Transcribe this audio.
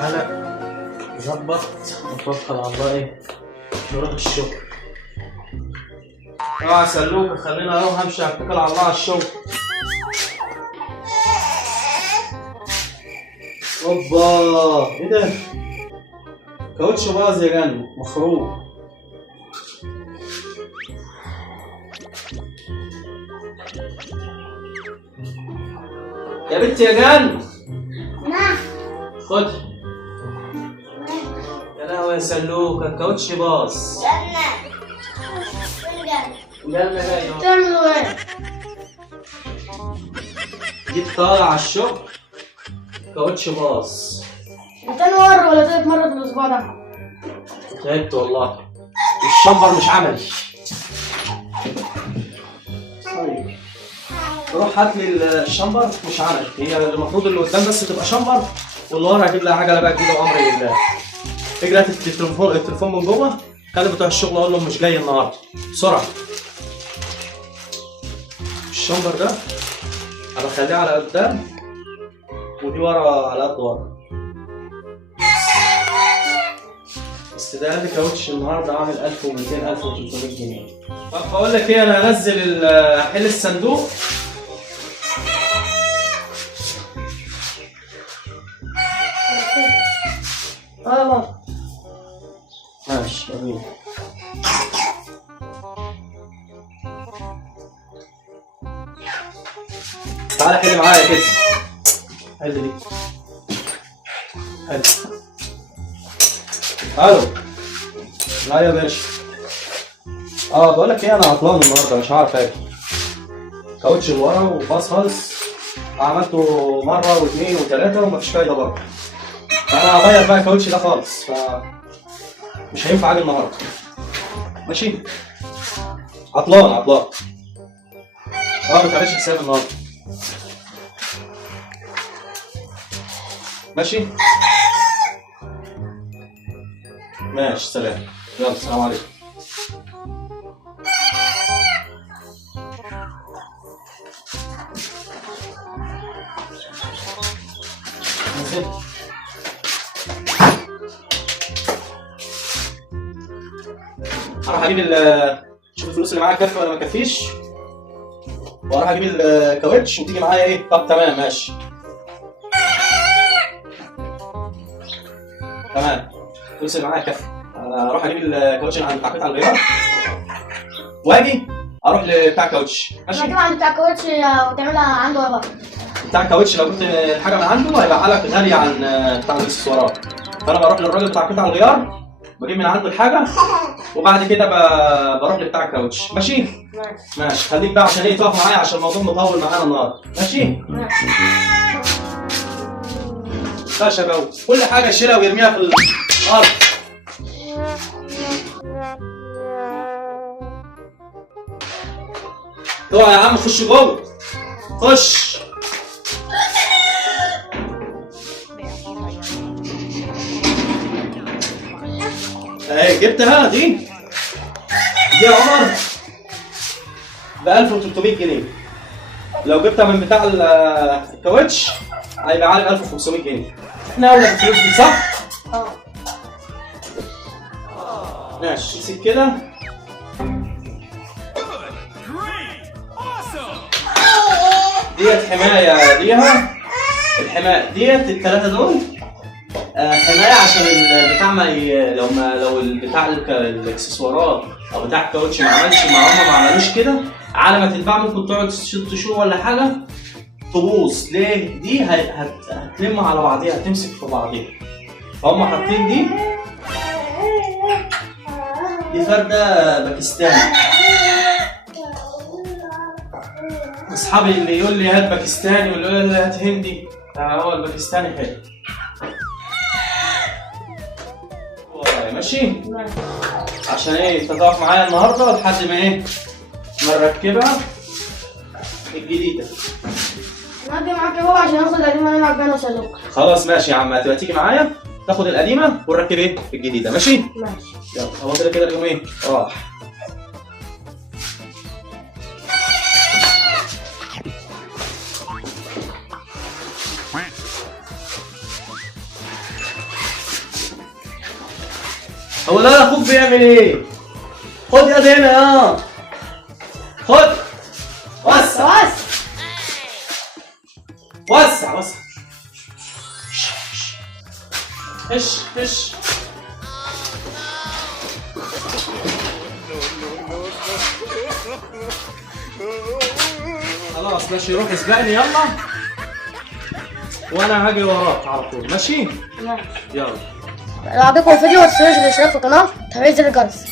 تعالى نظبط ونتوكل على الله. ايه نروح الشغل. اوعى سلوك خلينا اروح امشي اتكل على الله على الشغل. اوبا ايه ده؟ كاوتش باظ يا جن مخروق. يا بنتي يا جن خد. يا لهوي يا سلوك الكاوتش باظ. جنة جاي بتعملوا ايه؟ جيت طالع على الشغل كاوتش باظ. تاني مرة ولا تالت مرة في الأسبوع ده؟ تعبت والله. الشمبر مش عملي. طيب روح هات لي الشمبر مش عملي. هي المفروض اللي قدام بس تبقى شمبر واللي ورا هجيب لها عجله بقى جديده وامر لله. اجري هات التليفون من جوه. خلي بتوع الشغل اقول لهم مش جاي النهارده بسرعه. الشمبر ده انا بخليه على قدام ودي ورا على قد ورا. بس ده قال لي كاوتش النهارده عامل 1200 1300 جنيه. طب بقول لك ايه، انا هنزل حل الصندوق. ماشي جميل. تعالى حل معايا كده. حل دي. حل. الو. لا يا باشا. بقول لك ايه، انا عطلان النهارده مش عارف اجي. كاوتش لورا وباص خالص. عملته مره واثنين وثلاثه ومفيش فايده برضه. فانا هغير بقى الكاوتش ده خالص. مش هينفع اجي النهارده. ماشي؟ عطلان. ما تعملش حساب النهارده. ماشي؟ ماشي سلام. يلا السلام عليكم. هروح اجيب شوف الفلوس اللي معايا كافيه ولا ما كافيش، واروح اجيب الكاوتش وتيجي معايا. ايه طب تمام ماشي تمام. الفلوس اللي معايا كافيه. اروح اجيب الكاوتش اللي عند بتاع قطع الغيار واجي اروح لبتاع كاوتش. ماشي. هتجيب عند بتاع كاوتش وتعملها عنده ولا بره؟ بتاع كاوتش لو كنت الحاجه من عنده هيبقى لك غاليه عن بتاع الاكسسوارات. فانا بروح للراجل بتاع قطع الغيار بجيب من عنده الحاجه وبعد كده بروح لبتاع الكاوتش. ماشي؟ ماشي. خليك بقى عشان ايه تقف معايا عشان الموضوع مطول معانا النهارده. ماشي؟ ماشي يا جو. كل حاجه شيلها ويرميها في الارض. اوعى يا عم خش جوه. خش. اهي جبتها دي يا عمر ب 1300 جنيه. لو جبتها من بتاع الكاوتش هيبقى عليك 1500 جنيه. احنا اولى بالفلوس دي صح؟ ماشي. امسك كده. ديت حماية ليها. الحماية ديت الثلاثة دول حماية عشان البتاع لو البتاع الاكسسوارات او بتاع الكاوتش ما عملوش كده على ما تتباع ممكن تقعد 6 شهور ولا حاجة تبوظ. ليه؟ دي هتلم على بعضيها هتمسك في بعضيها. فهم حاطين دي فردة باكستاني. اصحابي اللي يقول لي هات باكستاني واللي يقول لي هات هندي هو الباكستاني حلو. ماشي؟ عشان ايه تقف معايا النهارده لحد ما ايه ما نركبها الجديده. انا هاجي معاك يا بابا عشان اخد القديمه نلعب بيها انا وسلوك. خلاص ماشي يا عم. هتبقى تيجي معايا تاخد القديمه ونركب ايه الجديده. ماشي؟ ماشي. يلا هو كده اليوم ايه راح. هو ده اخوك بيعمل ايه؟ خد يد هنا يا خد. وسع وسع وسع. هش. خلاص ماشي، روح اسبقني يلا، وانا هاجي وراك على طول. ماشي ماشي. يلا. لو عجبكم الفيديو ما تنسوش الاشتراك في القناه وتفعيل زر الجرس.